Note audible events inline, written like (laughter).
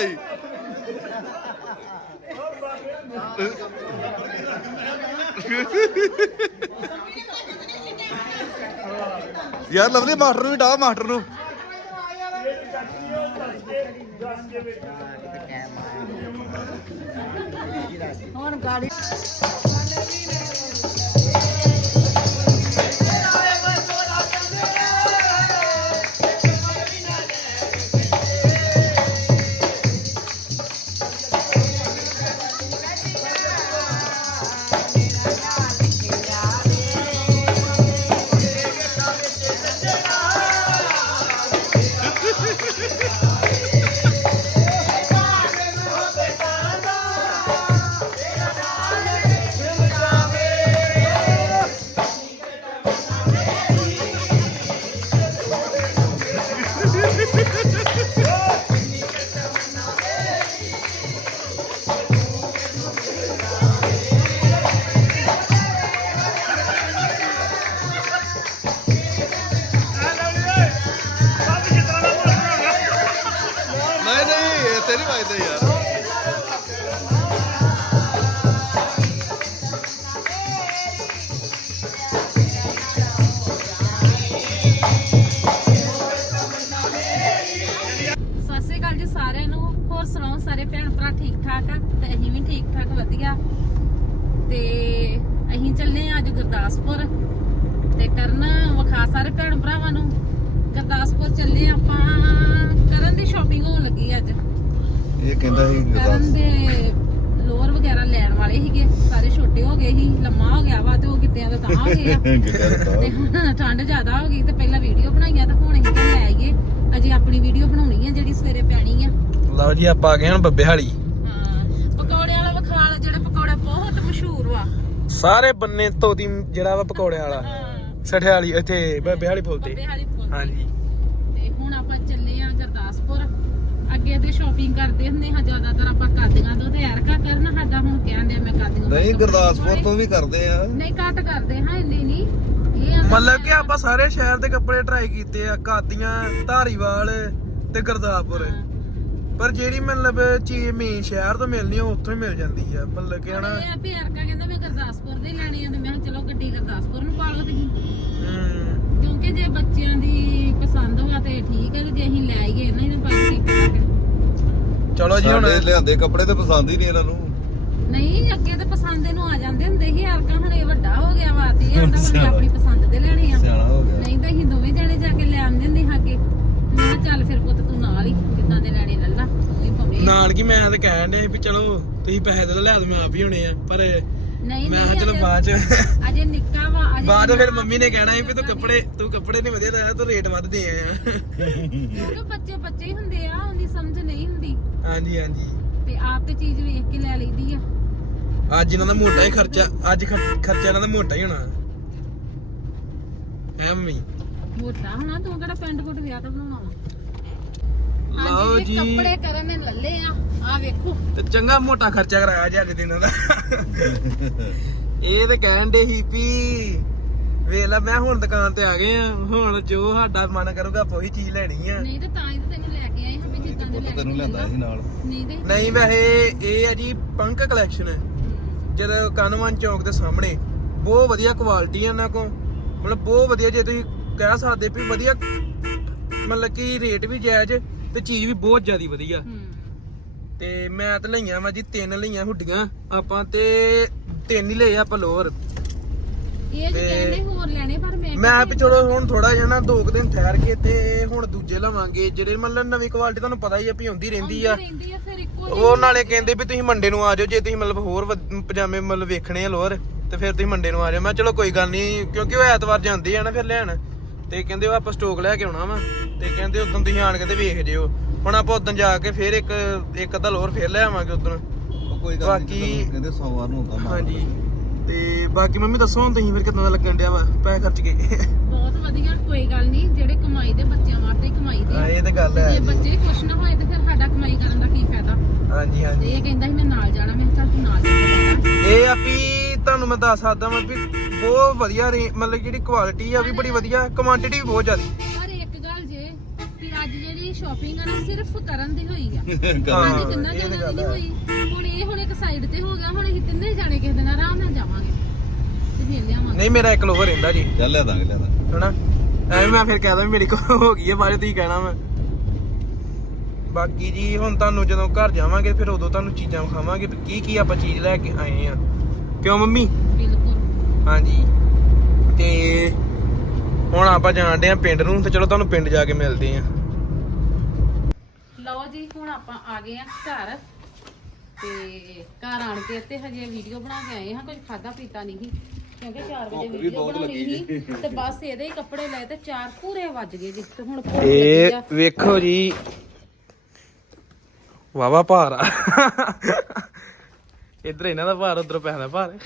ਹੀ ਯਾਰ Lovely master ਨੂੰ ਵੀ ਡਾ ਮਾਸਟਰ ਨੂੰ। ਹੁਣ ਗਾੜੀ ਨਹੀਂ ਯਾਰ। ਸਤਿ ਸ਼੍ਰੀ ਅਕਾਲ ਜੀ ਸਾਰਿਆਂ ਨੂੰ। ਹੋਰ ਸੁਣਾਓ ਸਾਰੇ ਭੈਣ ਭਰਾ, ਠੀਕ ਠਾਕ ਆ? ਤੇ ਅਸੀਂ ਵੀ ਠੀਕ ਠਾਕ, ਵਧੀਆ। ਤੇ ਅਸੀਂ ਚੱਲੇ ਆ ਅੱਜ ਗੁਰਦਾਸਪੁਰ। ਤੇ ਕਰਨ ਵਿਖਾ ਸਾਰੇ ਭੈਣ ਭਰਾਵਾਂ ਨੂੰ। ਗੁਰਦਾਸਪੁਰ ਚੱਲੇ ਆਪਾਂ। ਕਰਨ ਦੀ ਸ਼ਾਪਿੰਗ ਹੋਣ ਲੱਗੀ ਅੱਜ। ਇਹ ਕਹਿੰਦਾ ਸੀ ਕਰਨ ਦੇ ਲੋਅਰ ਵਗੈਰਾ ਲੈਣ ਵਾਲੇ ਸੀਗੇ ਸਾਰੇ ਛੋਟੇ ਹੋ ਗਏ ਸੀ ਲੰਮਾ ਹੋ ਗਿਆ ਵਾ ਤੇ ਉਹ ਗਿੱਟਿਆਂ ਦਾ ਤਾਂ ਹੋ (laughs) ਗਏ ਆ ਤੇ ਹੁਣ ਠੰਡ ਜ਼ਿਆਦਾ ਹੋ ਗਈ ਤੇ ਪਹਿਲਾਂ ਵੀਡੀਓ ਬਣਾਈਆਂ ਤੇ ਹੁਣ ਅਸੀਂ ਲੈ ਆਈਏ। ਅਜੇ ਆਪਣੀ ਵੀਡੀਓ ਬਣਾਉਣੀ ਆ ਜਿਹੜੀ ਸਵੇਰੇ ਪੈਣੀ ਆ। ਲਓ ਜੀ ਆਪਾਂ ਆ ਗਏ ਹੁਣ ਬੱਬੇ ਹਾਲੀ। ਹਾਂ ਪਕੌੜੇ ਵਾਲਾ ਵਖਾਲ ਜਿਹੜੇ ਪਕੌੜੇ ਬਹੁਤ ਮਸ਼ਹੂਰ ਵਾ। ਸਾਰੇ ਬੰਨੇ ਤੋਤੀ ਜਿਹੜਾ ਵਾ ਪਕੌੜਿਆਂ ਵਾਲਾ। ਹਾਂ। ਸਠਿਆਲੀ ਇੱਥੇ ਬੱਬੇ ਹਾਲੀ ਪੁੱਲ ਤੇ ਬੱਬੇ ਵਾਲੀ ਫੁੱਲ ਹਾਂਜੀ। ਤੇ ਹੁਣ ਆਪਾਂ ਚੱਲੇ ਆ ਗੁਰਦਾਸਪੁਰ। ਅੱਗੇ ਤੇ ਸ਼ਾਪਿੰਗ ਕਰਦੇ ਹੁੰਦੇ ਹਾਂ ਜ਼ਿਆਦਾਤਰ ਆਪਾਂ ਕਾਦੀਆਂ ਤੋਂ ਤੇ ਐਰਕਾ ਕਰਨ ਸਾਡਾ ਹੁਣ ਕਹਿੰਦੇ ਮੈਂ ਕਾਦੀਆਂ ਨਹੀਂ ਗੁਰਦਾਸਪੁਰ ਤੋਂ ਵੀ ਕਰਦੇ ਆ। ਨਹੀਂ ਘੱਟ ਕਰਦੇ ਹਾਂ ਇੰਨੇ ਨਹੀਂ। ਮਤਲਬ ਕਿ ਆਪਾਂ ਸਾਰੇ ਸ਼ਹਿਰ ਦੇ ਕੱਪੜੇ ਟਰਾਈ ਕੀਤੇ ਆ ਕਾਦੀਆਂ ਧਾਰੀਵਾਲ ਤੇ ਗੁਰਦਾਸਪੁਰ। ਪਰ ਜਿਹੜੀ ਮਤਲਬ ਚੀਜ਼ ਮੇਨ ਸ਼ਹਿਰ ਤੋਂ ਮਿਲਣੀ ਉਹ ਉੱਥੋਂ ਹੀ ਮਿਲ ਜਾਂਦੀ ਆ। ਮਤਲਬ ਕਿ ਹਨਾ। ਇਹ ਆ ਵੀ ਐਰਕਾ ਕਹਿੰਦਾ ਮੈਂ ਗੁਰਦਾਸਪੁਰ ਦੇ ਲੈਣੇ ਆ ਤੇ ਮੈਂ ਚਲੋ ਗੱਡੀ ਗੁਰਦਾਸਪੁਰ ਨੂੰ ਪਾ ਲਓ ਹਮ, ਕਿਉਂਕਿ ਜੇ ਬੱਚਿਆਂ ਦੀ ਪਸੰਦ ਹੋਆ ਤੇ ਠੀਕ ਹੈ ਤੇ ਜੇ ਅਸੀਂ ਲੈ ਆਈਏ ਇਹਨਾਂ ਨੂੰ ਚਲੋ ਜੀ ਹੁਣ ਸਾਡੇ ਲਿਆਂਦੇ ਕੱਪੜੇ ਤੇ ਪਸੰਦ ਹੀ ਨਹੀਂ ਇਹਨਾਂ ਨੂੰ। ਨਹੀਂ ਅੱਗੇ ਤਾਂ ਪਸੰਦ ਇਹਨੂੰ ਆ ਜਾਂਦੇ ਹੁੰਦੇ ਸੀ ਐਰਕਾ ਹੁਣ ਇਹ ਵੱਡਾ ਹੋ ਗਿਆ ਵਾ ਤੇ ਇਹ ਆਂਦਾ ਹੁਣ ਮੈਂ ਆਪਣੀ ਪਸੰਦ ਦੇ ਲੈਣੇ ਆ। ਸਿਆਣਾ ਹੋ ਗਿਆ। ਨਹੀਂ ਤਾਂ ਅਸੀਂ ਦੋਵੇਂ ਜਣੇ ਜਾ ਕੇ ਲੈ ਆਉਂਦੇ ਹੁੰਦੇ ਹਾਂ ਅੱਗੇ। ਮੈਂ ਕਿਹਾ ਚੱਲ ਫਿਰ ਪੁੱਤ ਤੂੰ ਨਾਲ ਹੀ ਕਿੱਦਾਂ ਦੇ ਲੈਣੇ ਲੱਲਾ ਤੂੰ ਹੀ। ਨਾਲ ਕੀ ਮੈਂ ਤਾਂ ਕਹਿਣ ਡਿਆ ਸੀ ਵੀ ਚਲੋ ਤੁਸੀਂ ਪੈਸੇ ਦੇ ਲੈ ਦੋ ਮੈਂ ਆਪ ਹੀ ਹੋਣੇ ਆ ਪਰ ਨਹੀਂ ਮੈਂ ਕਿਹਾ ਚਲੋ ਬਾਅਦ ਚ। ਅਜੇ ਨਿੱਕਾ ਵਾ ਅਜੇ ਬਾਅਦ ਫਿਰ ਮੰਮੀ ਨੇ ਕਹਿਣਾ ਸੀ ਵੀ ਤੂੰ ਕੱਪੜੇ ਤੂੰ ਕੱਪੜੇ ਨਹੀਂ ਵਧੀਆ ਲਾਇਆ ਤੂੰ ਰੇਟ ਵੱਧ ਦੇ ਆਇਆ ਕਿਉਂਕਿ ਬੱਚੇ ਬੱਚੇ ਹੀ ਹੁੰਦੇ ਆ ਉਹਦੀ ਸਮਝ ਨਹੀਂ ਹੁੰਦੀ ਹਾਂਜੀ ਹਾਂਜੀ। ਤੇ ਆਪ ਤੇ ਚੀਜ਼ ਵੇਖ ਕੇ ਲੈ ਲਈਦੀ ਆ। ਅੱਜ ਇਹਨਾਂ ਦਾ ਮੋਟਾ ਹੀ ਖਰਚਾ ਅੱਜ ਖਰ- ਖਰਚਾ ਇਹਨਾਂ ਦਾ ਮੋਟਾ ਹੀ ਹੋਣਾ। ਐ ਮੰਮੀ? ਮੋਟਾ ਹੋਣਾ ਤੂੰ ਕਿਹੜਾ ਪੈਂਟ ਕੋਟ ਵਿਆਹ ਤੇ ਬਣਾਉਣਾ ਵਾ? ਲਓ ਹਾਂਜੀ ਜੀ। ਕੱਪੜੇ ਕਰਨ ਨੇ ਲੱਲੇ ਆ। ਆ ਵੇਖੋ। ਤੇ ਚੰਗਾ ਮੋਟਾ ਖਰਚਾ ਕਰਾਇਆ ਜੀ ਅੱਜ ਦਿਨਾਂ ਦਾ। ਇਹ ਤੇ ਕਹਿਣ ਦੇ ਸੀ ਵੀ ਵੇਖ ਲੈ ਮੈਂ ਹੁਣ ਦੁਕਾਨ ਤੇ ਆ ਗਏ ਆ। ਹੁਣ ਜੋ ਸਾਡਾ ਮਨ ਕਰੂਗਾ ਆਪਾਂ ਉਹੀ ਚੀਜ਼ ਲੈਣੀ ਆ। ਨਹੀਂ ਤੇ ਤਾਂ ਹੀ ਹਾਂ ਤੈਨੂੰ ਸੀ ਨਾਲ। ਨਹੀਂ ਵੈਸੇ ਇਹ ਹੈ ਜੀ ਪੰਕ ਕਲੈਕਸ਼ਨ ਜਦ ਕਾਨਵਨ ਚੌਕ ਦੇ ਸਾਹਮਣੇ ਬਹੁਤ ਵਧੀਆ ਕੁਆਲਿਟੀ ਹੈ ਇਹਨਾਂ ਕੋਲ। ਮਤਲਬ ਬਹੁਤ ਵਧੀਆ ਜੇ ਤੁਸੀਂ ਕਹਿ ਸਕਦੇ ਵੀ ਵਧੀਆ ਮਤਲਬ ਕਿ ਰੇਟ ਵੀ ਜਾਇਜ਼ ਤੇ ਚੀਜ਼ ਵੀ ਬਹੁਤ ਜ਼ਿਆਦੀ ਵਧੀਆ। ਹੂੰ। ਤੇ ਮੈਂ ਤਾਂ ਲਈਆਂ ਵਾ ਜੀ ਤਿੰਨ ਲਈਆਂ ਹੁੱਡੀਆਂ। ਆਪਾਂ ਤੇ ਤਿੰਨ ਹੀ ਲਏ ਆ ਆਪਾਂ ਲੋਅਰ। ਇਹ ਜੀ ਕਹਿੰਦੇ ਹੋਰ ਲੈਣੇ ਪਰ ਮੈਂ ਮੈਂ ਵੀ ਚਲੋ ਹੁਣ ਥੋੜਾ ਜਿਹਾ ਨਾ ਦੋ ਕੁ ਦਿਨ ਠਹਿਰ ਕੇ ਤੇ ਹੁਣ ਦੂਜੇ ਲਵਾਂਗੇ ਜਿਹੜੇ ਮਤਲਬ ਨਵੀਂ ਕੁਆਲਿਟੀ ਤੁਹਾਨੂੰ ਪਤਾ ਹੀ ਆ ਵੀ ਹੁੰਦੀ ਰਹਿੰਦੀ ਆ। ਰਹਿੰਦੀ ਆ ਫਿਰ ਇੱਕੋ ਉਹ ਨਾਲੇ ਕਹਿੰਦੇ ਵੀ ਤੁਸੀਂ ਮੰਡੇ ਨੂੰ ਆ ਜਾਓ ਜੇ ਤੁਸੀਂ ਮਤਲਬ ਹੋਰ ਪਜਾਮੇ ਮਤਲਬ ਵੇਖਣੇ ਆ ਲੋਅਰ ਤੇ ਫਿਰ ਤੁਸੀਂ ਮੰਡੇ ਨੂੰ ਆ ਜਾਓ। ਮੈਂ ਕਿਹਾ ਚਲੋ ਕੋਈ ਗੱਲ ਨਹੀਂ ਕਿਉਂਕਿ ਉਹ ਐਤਵਾਰ ਜਾਂਦੇ ਆ ਨਾ ਫਿਰ ਲੈਣ। ਤੇ ਕਹਿੰਦੇ ਉਹ ਆਪਾਂ ਸਟਾਕ ਲੈ ਕੇ ਆਉਣਾ ਵਾ ਤੇ ਕਹਿੰਦੇ ਉਦੋਂ ਤੁਸੀਂ ਆਣ ਕੇ ਤੇ ਵੇਖ ਜਿਓ। ਹੁਣ ਆਪਾਂ ਉਦੋਂ ਜਾ ਕੇ ਫਿਰ ਇੱਕ ਇੱਕ ਅੱਧਾ ਲੋਅਰ ਫਿਰ ਲੈ ਆਵਾਂਗੇ ਉਦੋਂ। ਉਹ ਕੋਈ ਗੱਲ ਬਾਕੀ- ਨਹੀਂ ਕਹਿੰਦੇ 100 ਵਾਰ ਨੂੰ ਹਾਂਜੀ। ਤੇ ਬਾਕੀ ਮੰਮੀ ਦੱਸੋ ਹੁਣ ਤੁਸੀਂ ਫਿਰ ਕਿੰਨਾ ਦਾ ਲੱਗਣ ਡਿਆ ਵਾ ਪੈਸੇ ਖਰਚ ਕੇ? ਬਹੁਤ ਵਧੀਆ ਕੋਈ ਗੱਲ ਨਹੀਂ ਜਿਹੜੇ ਕਮਾਈ ਦੇ ਬੱਚਿਆਂ ਵਾਸਤੇ ਹੀ ਕਮਾਈ ਦੇ ਹਾਂ ਆ। ਇਹ ਤੇ ਗੱਲ ਹੈ ਜੇ ਜੀ। ਬੱਚੇ ਖੁਸ਼ ਨਾ ਹੋਏ ਤੇ ਫਿਰ ਸਾਡਾ ਕਮਾਈ ਕਰਨ ਦਾ ਕੀ ਫਾਇਦਾ? ਹਾਂਜੀ ਤੇ ਹਾਂਜੀ। ਇਹ ਕਹਿੰਦਾ ਸੀ ਮੈਂ ਨਾਲ ਜਾਣਾ ਮੈਂ ਕਿਹਾ ਚੱਲ ਤੂੰ ਨਾਲ ਜਾ। ਕੇ ਇਹ ਆ ਵੀ ਤੁਹਾਨੂੰ ਮੈਂ ਦੱਸ ਸਕਦਾ ਵਾਂ ਵੀ ਬਹੁਤ ਵਧੀਆ ਰੇ- ਮਤਲਬ ਜਿਹੜੀ ਕੁਆਲਿਟੀ ਆ ਵੀ ਬੜੀ ਵਧੀਆ ਕੁਆਂਟੀਟੀ ਵੀ ਬਹੁਤ ਜ਼ਿਆਦੀ। ਪਰ ਇੱਕ ਗੱਲ ਜੇ ਕਿ ਅੱਜ ਜਿਹੜੀ ਸ਼ਾਪਿੰਗ ਆ ਨਾ ਸਿਰਫ ਕਰਨ ਦੀ ਹੋਈ ਆ। (laughs) ਗੱਲ ਸਾਡੀ ਤਿੰਨਾਂ ਜਣਿਆਂ ਦੀ ਨਹੀਂ ਹੋਈ। ਹੁਣ ਇਹ ਹੁਣ ਇੱਕ ਸਾਈਡ ਤੇ ਹੋ ਗਿਆ ਹੁਣ ਅਸੀਂ ਤਿੰਨੇ ਜਾਣੇ ਕਿਸੇ ਦਿਨ ਆਰਾਮ ਨਾਲ ਜਾਵਾਂਗੇ। ਤੇ ਫਿਰ ਲਿਆਵਾਂਗੇ। ਨਹੀਂ ਮੇਰਾ ਇੱਕ ਲੋਵਰ ਰਹਿੰਦਾ ਜੀ। ਚੱਲ ਲਿਆ ਦਾਂਗੇ ਲਿਆ ਦਾਂਗੇ। ਹਨਾ? ਐਵੇਂ ਮੈਂ ਫਿਰ ਕਹਿਦਾ ਵੀ ਮੇਰੀ ਕੋ ਹੋ ਗਈ ਹੈ ਬਾਅਦ ਤੁਸੀਂ ਕਹਿਣਾ ਮੈਂ। ਬਾਕੀ ਜੀ ਹੁਣ ਤੁਹਾਨੂੰ ਜਦੋਂ ਘਰ ਜਾਵਾਂਗੇ ਫਿਰ ਉਦੋਂ ਤੁਹਾਨੂੰ ਚੀਜ਼ਾਂ ਵਿਖਾਵਾਂਗੇ ਵੀ ਕੀ ਕੀ ਆਪਾਂ ਚੀਜ਼ ਲੈ ਕੇ ਆਏ ਆ। ਕਿਉਂ ਮੰਮੀ? ਬਿਲਕੁਲ। ਹਾਂਜੀ। ਤੇ ਹੁਣ ਆਪਾਂ ਜਾਣਦੇ ਆ ਪਿੰਡ ਨੂੰ ਤੇ ਚਲੋ ਤੁਹਾਨੂੰ ਪਿੰਡ ਜਾ ਕੇ ਮਿਲਦੇ ਆ। ਲਓ ਜੀ ਹੁਣ ਆਪਾਂ ਆ ਗਏ ਆ ਘਰ। ਤੇ ਘਰ ਆਣ ਕੇ ਤੇ ਹਜੇ ਵੀਡੀਓ ਬਣਾ ਕੇ ਆਏ ਹਾਂ ਕੁਝ ਖਾਦਾ ਪੀਤਾ ਨਹੀਂ। ਸੀ ਕਿਉਂਕਿ 4 ਵਜੇ ਵੀਡੀਓ ਬਣਾਉਣੀ ਸੀ ਤੇ ਬਸ ਇਹਦੇ ਹੀ ਕੱਪੜੇ ਲਏ ਤੇ 4 ਪੂਰੇ ਵੱਜ ਗਏ ਜੀ। ਤੇ ਹੁਣ ਭੁੱਖ ਲੱਗੀ ਇਹ ਆ। ਵੇਖੋ ਜੀ। ਵਾਵਾ ਭਾਰ ਆ। ਇੱਧਰ ਇਹਨਾਂ ਦਾ ਭਾਰ ਉਧਰ ਪੈਸਾ ਦਾ ਭਾਰ।